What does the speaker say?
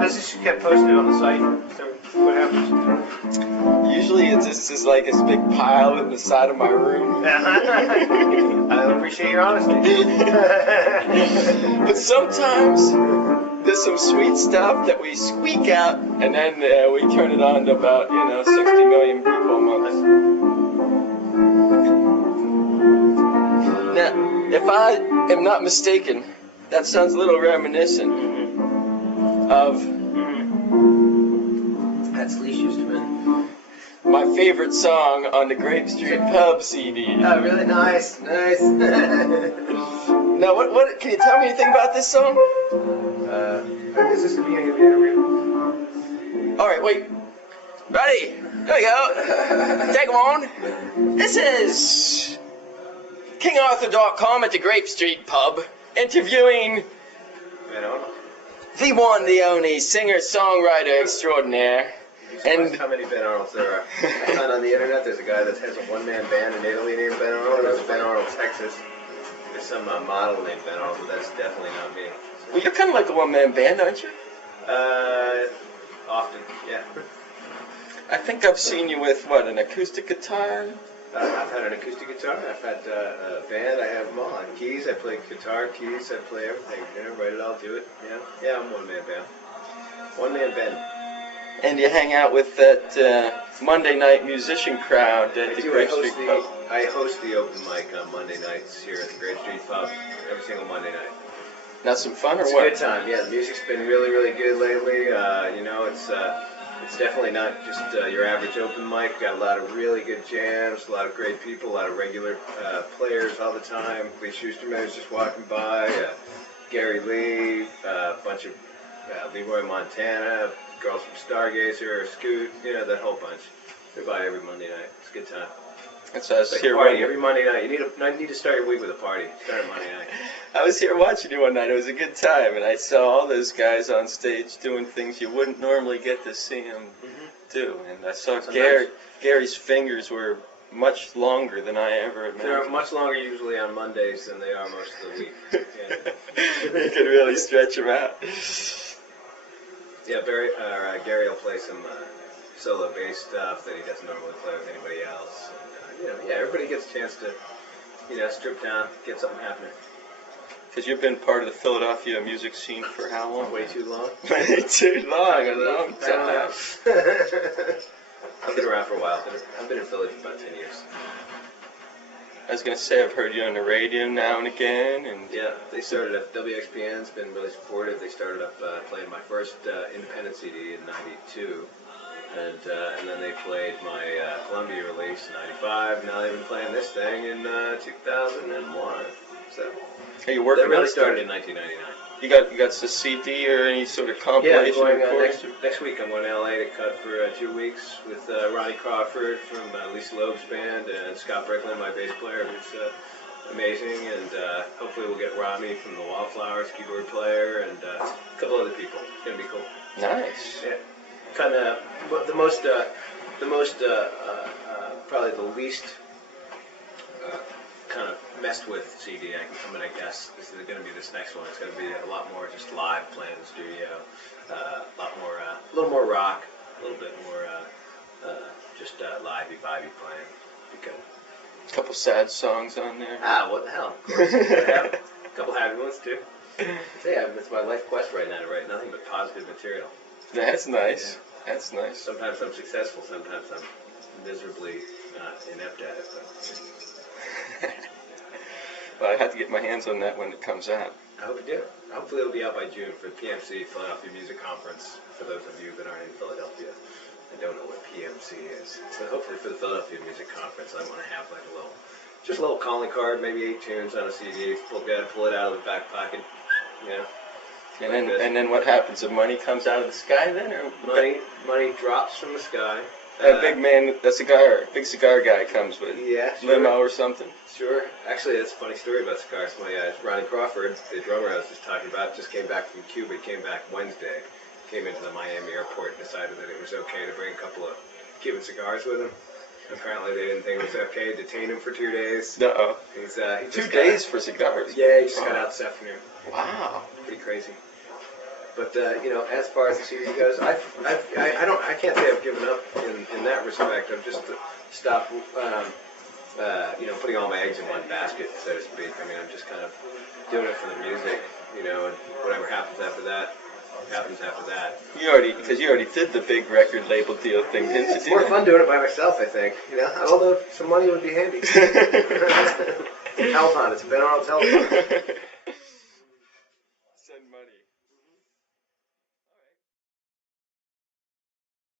This is get posted on the site. So what happens? Usually it just is like this big pile in the side of my room. I appreciate your honesty. But sometimes there's some sweet stuff that we squeak out, and then we turn it on to about 60 million people a month. Now, if I am not mistaken, that sounds a little reminiscent of That's Lee Schusterman. my favorite song on the Grape Street Pub CD. Oh, really nice, nice. Now, what can you tell me anything about this song? Is this the beginning of the interview? All right, wait. Ready? There we go. Take 'em on. This is KingArthur.com at the Grape Street Pub, interviewing the one, the only singer-songwriter extraordinaire. And how many Ben Arnolds there are? I found on the internet there's a guy that has a one-man band in Italy named Ben Arnold. There's Ben Arnold, Texas. There's some model named Ben Arnold, but that's definitely not me. Well, you're kind of like a one-man band, aren't you? Often, yeah. I think I've seen you with, what, an acoustic guitar? I've had an acoustic guitar. I've had a band. I have them all. On keys, I play guitar, keys, I play everything. Write it all, do it. Yeah, I'm one-man band. One-man band. And you hang out with that Monday night musician crowd at the Grape Street Pub. I host the open mic on Monday nights here at the Grape Street Pub every single Monday night. Not some fun or it's what? It's a good time. Yeah, the music's been really, really good lately. It's definitely not just your average open mic. Got a lot of really good jams, a lot of great people, a lot of regular players all the time. Lee Schusterman is just walking by. Gary Lee, a bunch of Leroy Montana, girls from Stargazer, Scoot, that whole bunch. They're by every Monday night. It's a good time. That's what I was like here party every Monday night. You need to start your week with a party. Start on Monday night. I was here watching you one night. It was a good time, and I saw all those guys on stage doing things you wouldn't normally get to see them do. And I saw Gary's fingers were much longer than I ever imagined. They're much longer usually on Mondays than they are most of the week. Yeah. You can really stretch them out. Yeah, Gary will play some solo bass stuff that he doesn't normally play with anybody else. And, everybody gets a chance to, strip down, get something happening. Because you've been part of the Philadelphia music scene for how long? Way too long. Way too long, a long time. I've been around for a while. I've been in Philly for about 10 years. I was going to say, I've heard you on the radio now and again. And yeah, they started up, WXPN's been really supportive. They started up playing my first independent CD in '92. And then they played my Columbia release in '95. Now they've been playing this thing in 2001. So you working? That really started in 1999. You got the CD or any sort of compilation? Yeah, going next week. I'm going to LA to cut for 2 weeks with Ronnie Crawford from Lisa Loeb's band and Scott Bricklin, my bass player, who's amazing. And hopefully we'll get Rami from the Wallflowers, keyboard player, and a couple other people. It's gonna be cool. Nice. Yeah. Kind of probably the least kind of messed with CD. I'm gonna guess this is gonna be this next one. It's gonna be a lot more just live playing in the studio, a little more rock, a little bit more just livey vibey playing. Be good. A couple sad songs on there. What the hell? Of course. A couple happy ones too. Yeah, it's my life quest right now to write nothing but positive material. That's nice. Yeah. That's nice. Sometimes I'm successful, sometimes I'm miserably inept at it. But. Well, I have to get my hands on that when it comes out. I hope you do. Hopefully it'll be out by June for PMC, Philadelphia Music Conference, for those of you that aren't in Philadelphia and don't know what PMC is. So hopefully for the Philadelphia Music Conference, I want to have like a little calling card, maybe 8 tunes on a CD, pull it out of the back pocket, And then what happens? The money comes out of the sky then? Or money drops from the sky. That big cigar guy comes with limo or something. Sure. Actually, that's a funny story about cigars. Ronnie Crawford, the drummer I was just talking about, just came back from Cuba. He came back Wednesday. Came into the Miami airport and decided that it was okay to bring a couple of Cuban cigars with him. Apparently they didn't think it was okay. Detained him for 2 days. Uh-oh. He 2 just days for cigars? Yeah, he just got out this afternoon. Wow. Pretty crazy. But as far as the CD goes, I can't say I've given up in that respect. I've just stopped, putting all my eggs in one basket, so to speak. I mean, I'm just kind of doing it for the music, and whatever happens after that, happens after that. You already did the big record label deal thing, didn't you? It's more fun doing it by myself, I think. Although some money would be handy. Telethon, it's been on a telethon.